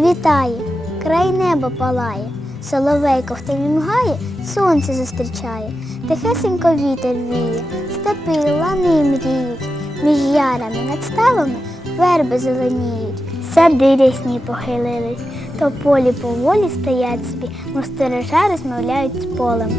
Світає, край неба палає, соловейко в мгає, сонце зустрічає, тихесенько вітер віє, степи, лани мріють, між ярами над ставами верби зеленіють, сади рясні похилились, то полі поволі стоять собі, мостережа розмовляють з полем.